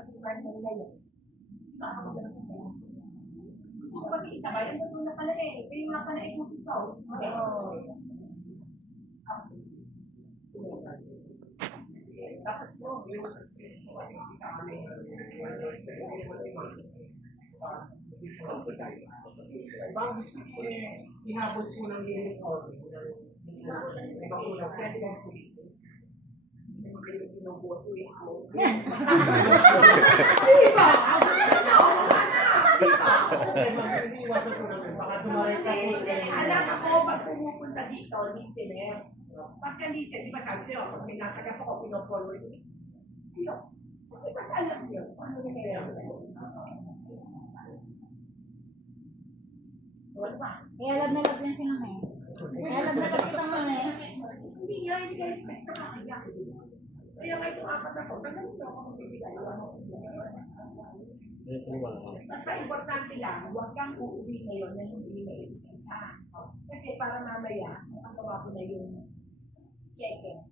pag-tutunan na nila yun. Makakagano sa kanya. Gusto ko kasi isa ba, yung natutunan ka na eh. Kaya yung naka na ikot ikaw. Tapos mo, yung kasi kita kami bang gusto ko ihabol po ng unit or ibang ulang pwede lang sulitin. Hindi mo kayo pinubuto eh. Di ba? Hindi iwasan ko naman. Baka dumaray sa alam ako, pag pumupunta dito, listener. Pagka-listen, di ba sabi sa'yo, pag may natagap ako, pinofollow yun. Kasi mas alam niyo, ano yung kaya Kaya love na love yan si Mami. Kaya love na love kita, Mami. hindi nga, hindi kayo mas nakakaya. Kaya nga itong apat ako, tagal nyo ako magbibigay. Basta importante lang, huwag kang uuwi ngayon na hindi may isa. Kasi para mamaya, ang gawa ko na yung check-in.